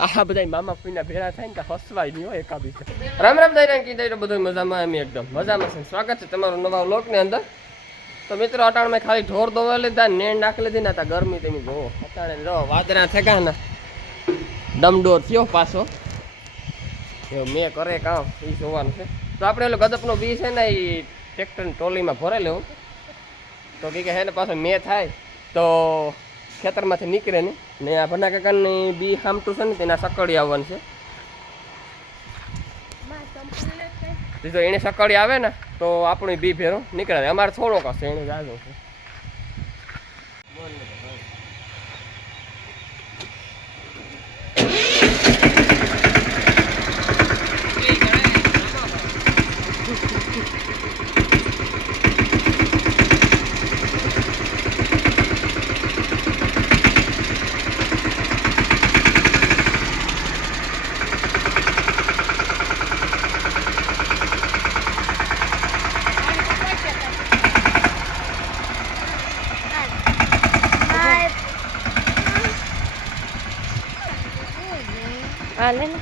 આ બધા મામા ફૂઈના ભેળા થાય ને તો હસવાય નહીં હોય એકા રામ રામ દઈ કી દઈ બધું મજામાં એમ એકદમ. મજામાં છે. સ્વાગત છે તમારું નવા લોકની અંદર. તો મિત્રો, અટાણમાં ખાલી ઢોર દોવા લીધા નેણ નાખી લીધી ને ત્યાં ગરમી તમે જોવો અટાણે જો વાદરા થયા ને ડમડોર થયો પાછો. મેં કરે કામ એ જોવાનું છે. તો આપણે ઓલો ગદપનો બી છે ને એ ટ્રેક્ટરની ટ્રોલીમાં ભરે લેવું તો કે હે ને પાછો મેં થાય. તો ખેતરમાંથી નીકળે ને. ને આ ભના કાકાની બી હામટું છે ને, તેના સકડી આવવાનું છે. જો એને સકડી આવે ને, તો આપણું બી ભેરો નીકળે. અમારે થોડોક હશે, એને જાજો છે હા લે ને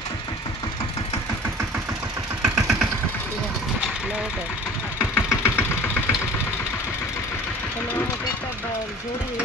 જોડી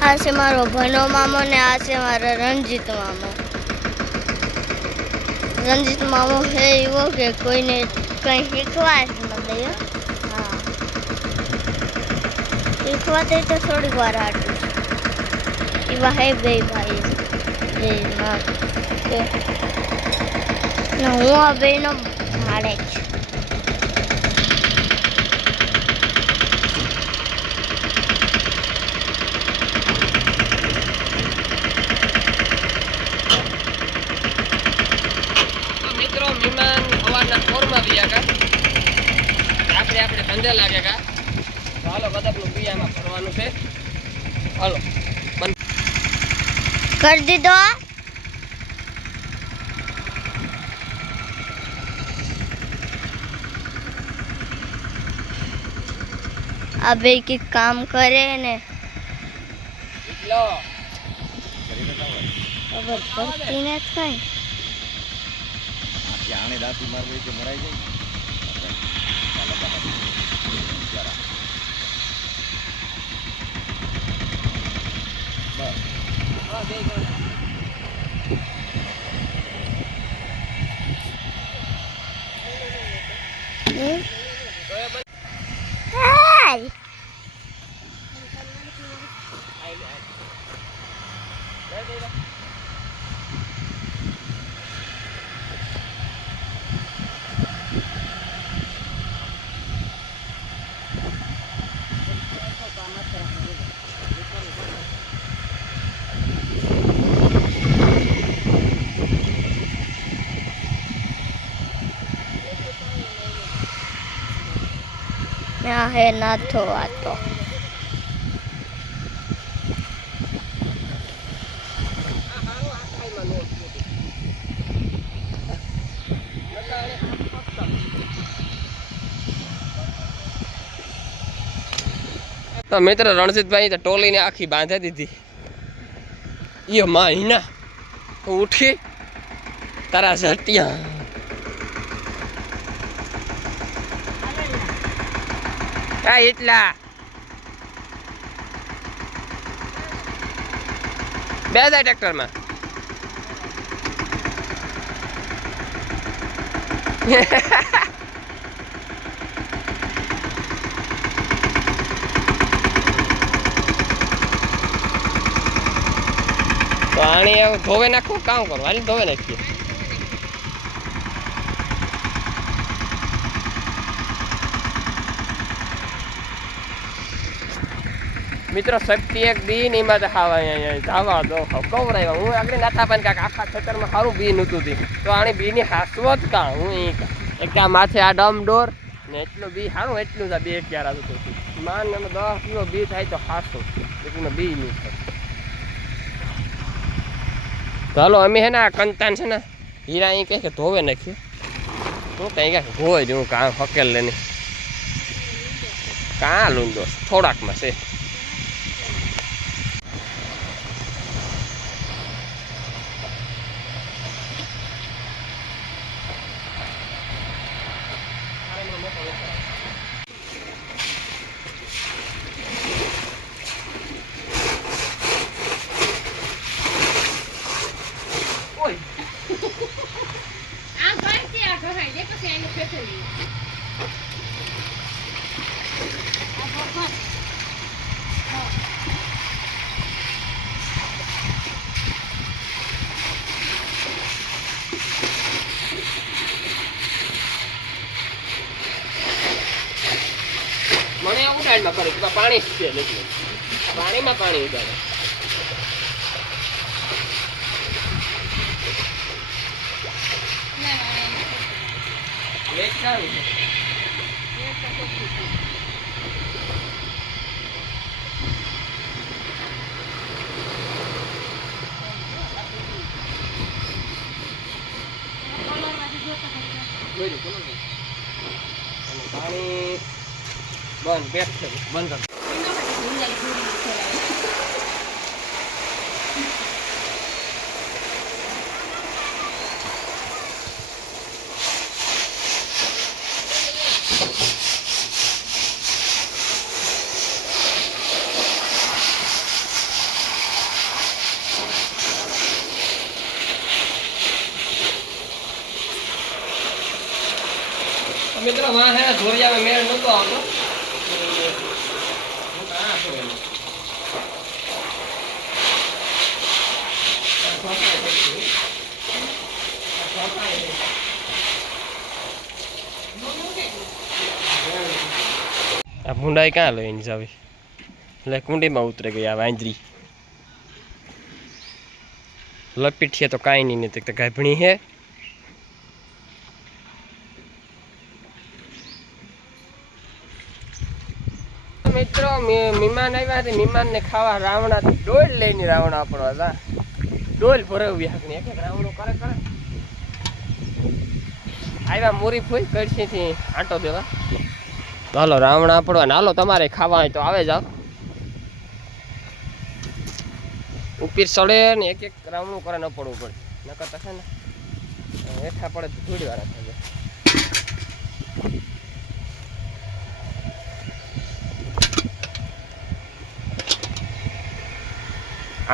આ છે મારો ભનો મામો ને આ છે મારો રણજીત મામો. રણજીત મામો છે એવો કે કોઈને કંઈ શીખવા જ ન દે. હા. શીખવા દે તો થોડીક વાર હાટું એવા હે બે ભાઈ બે, હું. આ બેનો ભાડે જ તો મિત્રો મહેમાન સવારના ફોરમાં ગયા કા આપણે લાગે કા? તો હાલો ગદપનું બિયામાં ફરવાનું છે. હાલો કરી દીધો? આ કે કંઈક કામ કરે ને. લો ખબર પડતી નથી કઈ આને દાંતી મારવી કે મરાઈ જાય. હા બે ગણ હમ? તો એ બધું હાય આઈ લે લે દે લે ના હે નાથો આતો તો. મિત્ર રણજીતભાઈ તો ટોલીને આખી બાંધી દીધી. એ માં હિના ઉઠી. તારા ઝટિયા. આ એટલા. બે જાય ટ્રેક્ટરમાં. પાણી ધોવે નાખું કામ કરો. હાલ ધોવે નાખીએ. મિત્રો સેફટી એક બી નહીં માં ખાવા અહીંયા જાવા દો કવરાય હું આગળ નાતા પણ કાંક આખા ખેતરમાં સારું બી નહોતું તી. તો આની બી ની હાસવત કા? હું ઈ એક આ માથે આ ડમ ડોર, ને એટલું બી સારું એટલું જ એક બે ક્યારા હતું માન ને દસ કિલો બી થાય તો હાસો. એટલું બી નહીં થાય. ચાલો અમે હે ને આ કંતાન છે ને, હીરા અહીં કહે કે ધોવે નાખ્યું હું કંઈ કાંઈ ધોવે જ હું કાં હકેલ લેને. કાં લૂંદો થોડાકમાં છે આ ઘર છે આ ઘર દે પછી એનું ફેફરી કરે કે પાણી છે પાણીમાં પાણી. અને પાણી બંધ પેક છે. બંધ મિત્રો માં હે ધોરિયામાં મેળ નતો આવતો. આ એનો. ભૂંડાઈ ક્યાં લઈને જાવી એટલે કુંડીમાં ઉતરે ગઈ આ વાંદરી લપીઠીએ તો કાંઈ નહીં નહીં તો ગાભણી હે મિત્રો મહેમાન આવ્યા હતા મહેમાનને ખાવા રાવણા ડોલ લઈને રાવણ આપણો હતા ડોલ ભરાવી હાકને એક એક રાવણો કરે કરે. આવ્યા મોરી ફૂઈ કડશીથી આંટો દેવા. તો હાલો, રાવણ આપણો ને હાલો, તમારે ખાવા હોય તો આવે જાવ ઉપીર સડે ને એક એક રાવણું કરે, ન પડવું પડે. નકર થશે ને, હેઠા પડે તો થોડી થાય.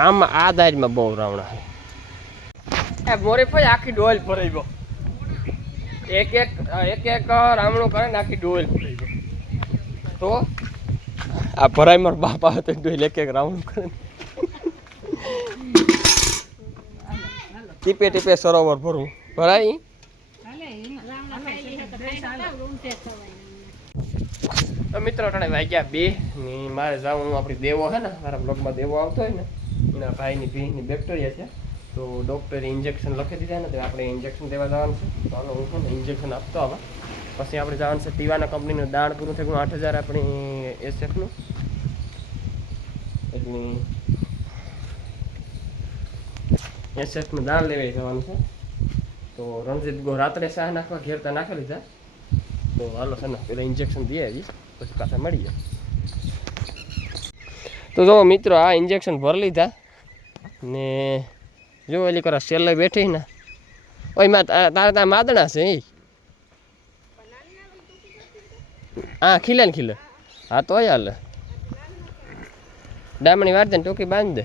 આમ આ દાજમાં બહુ રાવણા એ મોરે ભાઈ આખી ડોલ ભરાઈ ગયો. એક એક એક એક રાવણું કરે ને આખી ડોલ ભરાઈ ગયો. તો? આ ભરાઈ મારો બાપ આવે તો ડોલ એક એક રાવણું કરે. ટીપે ટીપે સરોવર ભરવું ભરાય? તો મિત્રો ટાણે વાગ્યા બે ને મારે જવાનું આપણી દેવો છે ને મારા બ્લોગમાં દેવો આવતો હોય ને. એના ભાઈની ભીની બેક્ટેરિયા છે. તો ડૉક્ટરે ઇન્જેક્શન લખી દીધા ને, તો આપણે ઇન્જેક્શન દેવા જવાનું છે. તો હાલો હું છે ને ઇન્જેક્શન આપતો આવા. પછી આપણે જવાનું છે ટીવાના કંપનીનું દાણ પૂરું થઈ ગયું આઠ હજાર આપણી એસએફનું એટલી એસએફનું દાણ લેવા જવાનું છે. તો રણજીત ગો રાત્રે શાહ નાખવા ઘેરતા નાખી લીધા. તો હાલો છે ને, પેલા ઇન્જેક્શન દઈ આવી, પછી પાછા મળી જાય તો જો મિત્રો, આ ઇન્જેક્શન ભરી લીધા. ને જો એલી કરો સેલે બેઠી ને, ઓયમાં તારે ત્યાં માદણા છે હા, ખીલે ને ખીલે. હા તો હાલે. ડામણી વાર દે ને ટોકી બાંધી દે.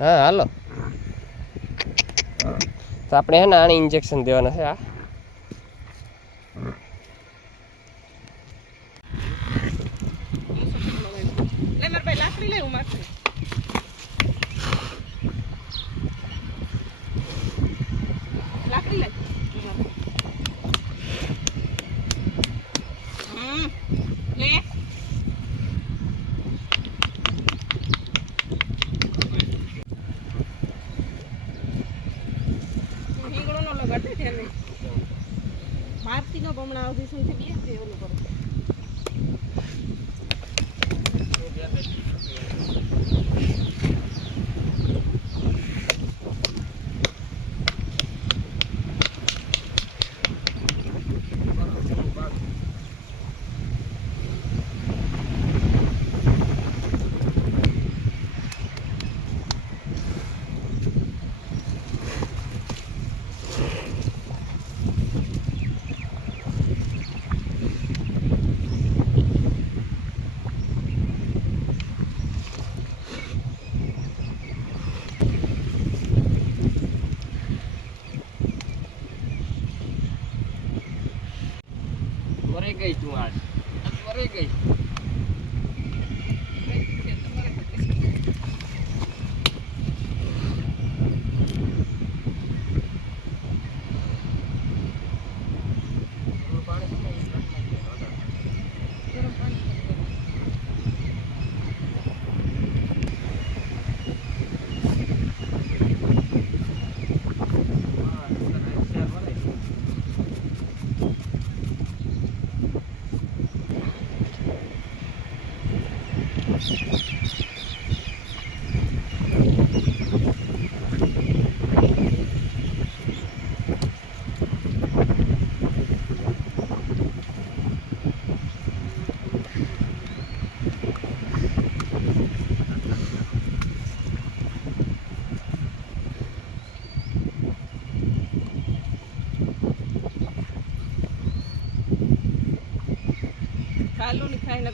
હા, હાલો. તો આપણે હે ને આને ઇન્જેક્શન દેવાના છે આ લાકડી લે હું માથે બમણા સુધી સુધી બે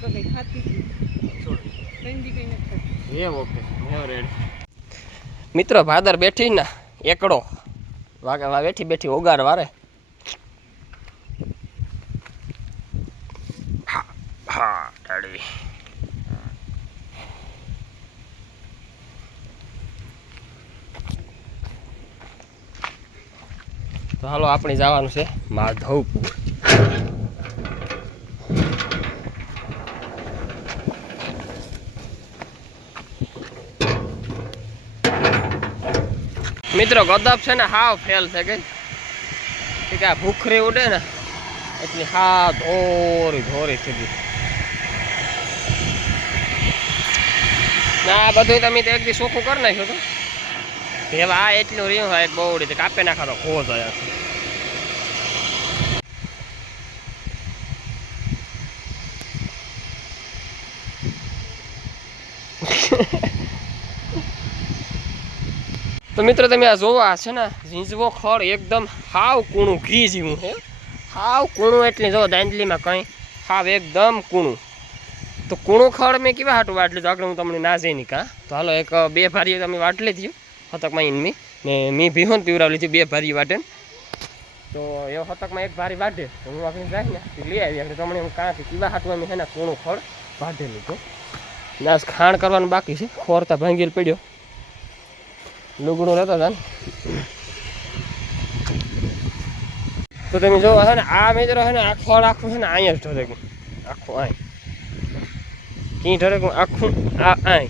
ની કઈ ખાતી નથી. એ ઓકે મિત્રો ભાદર બેઠી ને એકડો. વાગે બેઠી બેઠી ઓગાર વારે. હા ડાળી તો હાલો આપણે જવાનું છે માધવપુર. મિત્રો ગદબ છે ને હાવ ફેલ છે ગઈ. કે આ ભૂખરી ઉડે ને, એટલી હા ધોરી ધોરી સીધી. ના બધું તમે તો એક સોખું કરી નાખ્યું હતું. હવે આ એટલું રહ્યું હોય, બહુ રીતે કાપી નાખા તો ખોજ જાય તો મિત્રો તમે આ જોવો છે ને ઝીંઝવો ખળ એકદમ હાવ કૂણું, ઘી જેવું છે. હાવ કૂણું એટલે જો દાંડલીમાં કંઈ, હાવ એકદમ કૂણું. તો કૂણું ખડ મેં કેવા હાટું વાટલું આગળ હું તમને ના જઈ નીકા તો હાલો એક બે ભારીઓ તમે વાટલી થયું હતકમાં ઈનમી ને મેં ભીહોન પીવરાવ લીધી, બે ભારી વાટે તો એ હતકમાં એક ભારી વાટે. તો હું આપણે જાય ને લઈ આવી. એટલે તમને હું કાં કે કેવા હાટું અમે છે ને કૂણું ખળ વાઢેલું તો નાસ ખાણ કરવાનું બાકી છે. ખોરતા ભાંગેલ પડ્યો. લુગડું હતા ને. તો તમે જોવો છે ને, આ મિત્રો છે ને આ આખું છે ને અહીંયા જ ઢોરે આખું આય. કી ઢોરે આખું આ આય.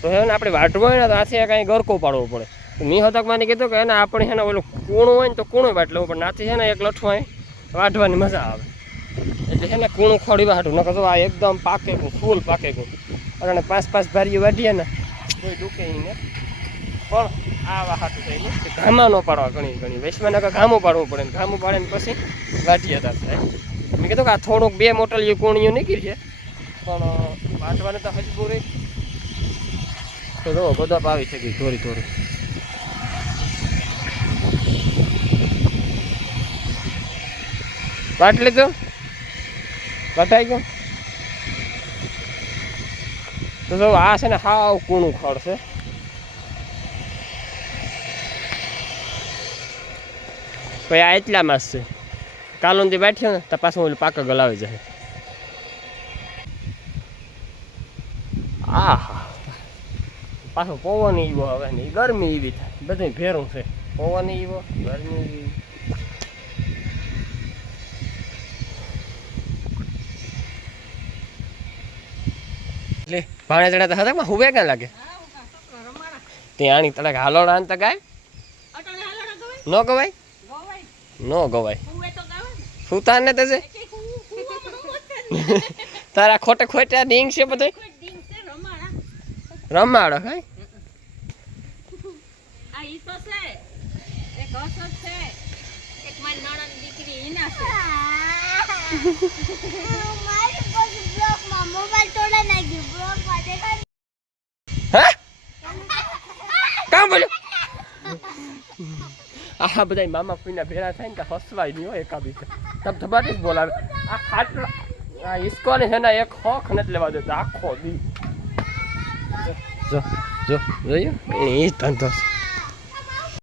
તો હે ને, આપણે વાટવું હોય ને, તો આથી કાંઈ ગરકો પાડવો પડે. મેં હતક માની કીધું કે એને આપણે છે ને ઓલું કૂણું હોય ને, તો કૂણું વાટ લેવું પણ નાથી છે ને, એક લઠું હોય વાઢવાની મજા આવે. એટલે છે ને, કૂણું ખોડી વાટું નકર તો આ એકદમ પાકે ગયું ફૂલ પાકે અને પાંચ પાંચ ભારીઓ વાઢીએ ને કોઈ દુખે નહીં ને. પણ આ વાહાતું થઈને કે ઘામાં ન પાડવા ઘણી ઘણી. વૈશ્વમાં નકર ઘામું પાડવું પડે ને ઘામું પાડે ને પછી વાટીએ હતા થાય. મેં કીધું કે આ થોડુંક બે મોટલીઓ કોણીઓ નીકળી છે પણ વાટવાને તો હજી પૂરી તો જો બધા આવી છે ગઈ થોડી થોડી વાટ લીધો? વટાઈ ગયો? તો જો આ છે ને હાવ કૂણું ખડ છે. પછી આ એટલામાં જ છે. કાલોનથી બેઠ્યો ને તો પાછું ઓલું પાકા ગલાવી જાય. આ પાછો પવન ઈવો હવે ને ગરમી એવી થાય. બધું ભેરું છે. પવન ઈવો ગરમી એવી એટલે ભાણે ચડા હતા હતા હુવે ક્યાં લાગે. ત્યાં આની તડક હાલોડા ગાય નો ગવાય? ન ગવાય ગવાય. ન ગવાય. શું તાને તે છે. તારા ખોટે ખોટા ડીંગ છે બધે? રમાડો કઈ મોબાઈલ તોડા તો છે એક અસર છે એક મારી નણંદ દીકરી ઈના છે મારી પાસે બ્લોકમાં મોબાઈલ તોડી નાખ્યું બ્લોકમાં દેખાય હે કામ બોલ્યો આ બધા મામા પીના ભેળા થાય ને કે હસવાય નહીં હોય એકાબીજા તમ ધબાટી જ બોલાવે આ ખાટલા આ ઈસ્કોને છે ને એક હોખ નથી લેવા દેતા આખો દી જો જો જોઈએ એ ધંધો છે